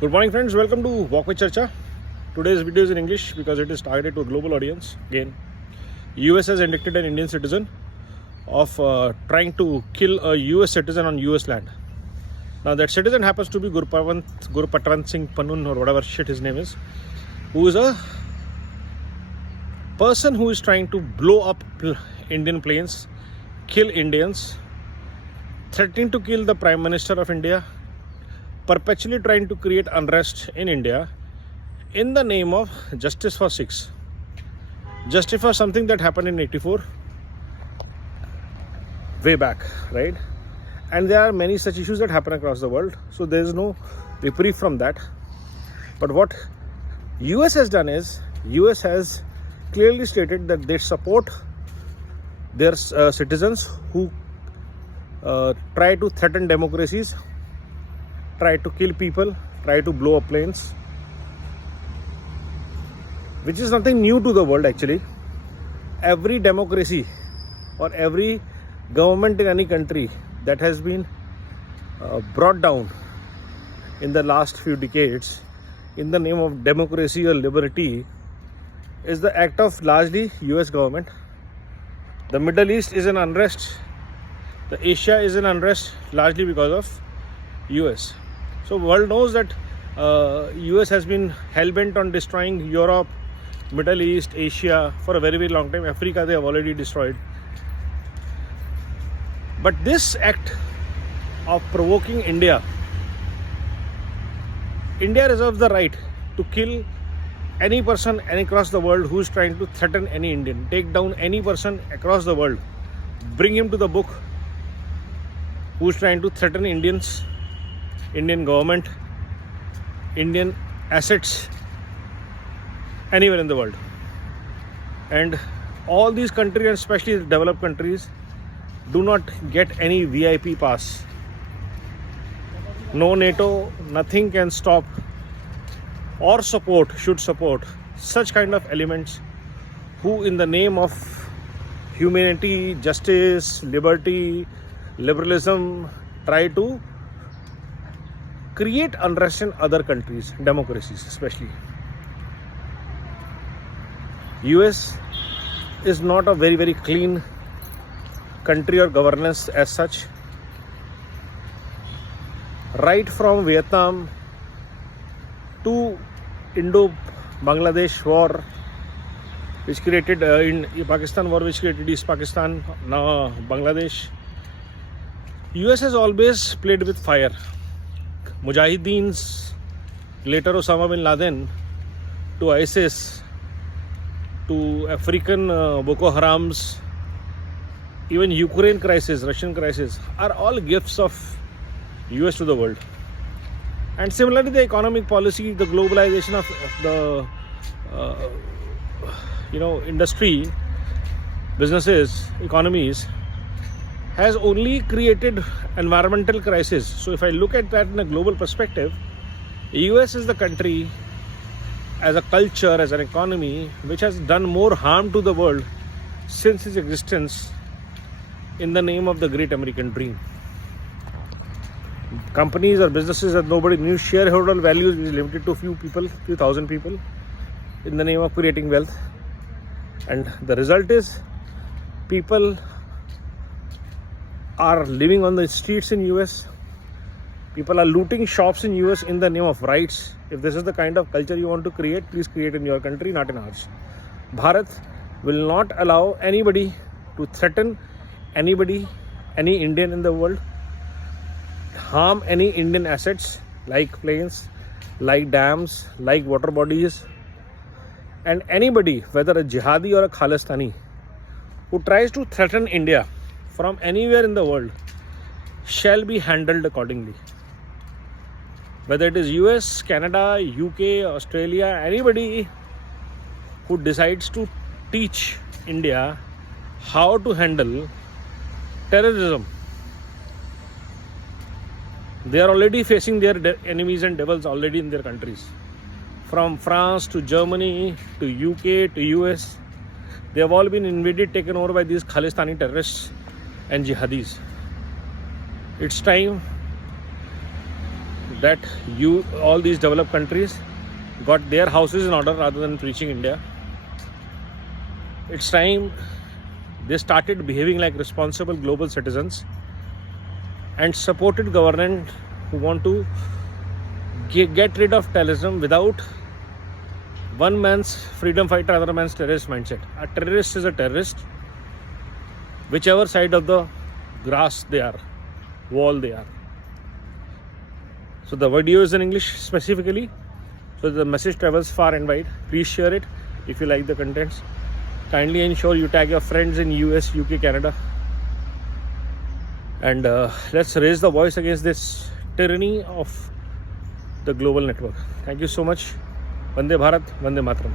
Good morning, friends. Welcome to Walk with Charcha. Today's video is in English because it is targeted to a global audience. Again, US has indicted an Indian citizen of trying to kill a US citizen on US land. Now that citizen happens to be Gurupatwant Singh Panun or whatever shit his name is, who is a person who is trying to blow up Indian planes, kill Indians, threatening to kill the Prime Minister of India, perpetually trying to create unrest in India in the name of justice for Sikhs. Justice for something that happened in 84, way back, right? And there are many such issues that happen across the world, so there is no reprieve from that. But what US has done is, US has clearly stated that they support their citizens who try to threaten democracies, try to kill people, try to blow up planes, which is nothing new to the world actually. Every democracy or every government in any country that has been brought down in the last few decades in the name of democracy or liberty is the act of largely US government. The Middle East is in unrest, the Asia is in unrest largely because of US. So world knows that US has been hell-bent on destroying Europe, Middle East, Asia for a very, very long time. Africa they have already destroyed. But this act of provoking India reserves the right to kill any person across the world who is trying to threaten any Indian, take down any person across the world, bring him to the book who is trying to threaten Indians, Indian government, Indian assets anywhere in the world. And all these countries, and especially the developed countries, do not get any VIP pass. No NATO, nothing can stop or should support such kind of elements who in the name of humanity, justice, liberty, liberalism try to create unrest in other countries, democracies especially. US is not a very, very clean country or governance as such. Right from Vietnam to Indo-Bangladesh war, which created in Pakistan war, which created East Pakistan, now Bangladesh, US has always played with fire. Mujahideens, later Osama bin Laden, to ISIS, to African Boko Harams, even Ukraine crisis, Russian crisis, are all gifts of US to the world. And similarly, the economic policy, the globalization of the industry, businesses, economies, has only created environmental crisis. So if I look at that in a global perspective, US is the country as a culture, as an economy, which has done more harm to the world since its existence in the name of the great American dream. Companies or businesses that nobody knew, shareholder values is limited to few people, few thousand people, in the name of creating wealth. And the result is people are living on the streets in US. People are looting shops in US in the name of rights. If this is the kind of culture you want to create, please create in your country, not in ours. Bharat will not allow anybody to threaten anybody, any Indian in the world, harm any Indian assets like planes, like dams, like water bodies, and anybody, whether a jihadi or a Khalistani, who tries to threaten India from anywhere in the world shall be handled accordingly. Whether it is US, Canada, UK, Australia, anybody who decides to teach India how to handle terrorism, they are already facing their enemies and devils already in their countries. From France to Germany to UK to US, they have all been invaded, taken over by these Khalistani terrorists and jihadis. It's time that all these developed countries got their houses in order rather than preaching India. It's time they started behaving like responsible global citizens and supported government who want to get rid of terrorism without one man's freedom fighter, other man's terrorist mindset. A terrorist is a terrorist, whichever side of the grass they are, wall they are. So the video is in English specifically, so the message travels far and wide. Please share it if you like the contents. Kindly ensure you tag your friends in US, UK, Canada, and let's raise the voice against this tyranny of the global network. Thank you so much. Vande Bharat, Vande Mataram.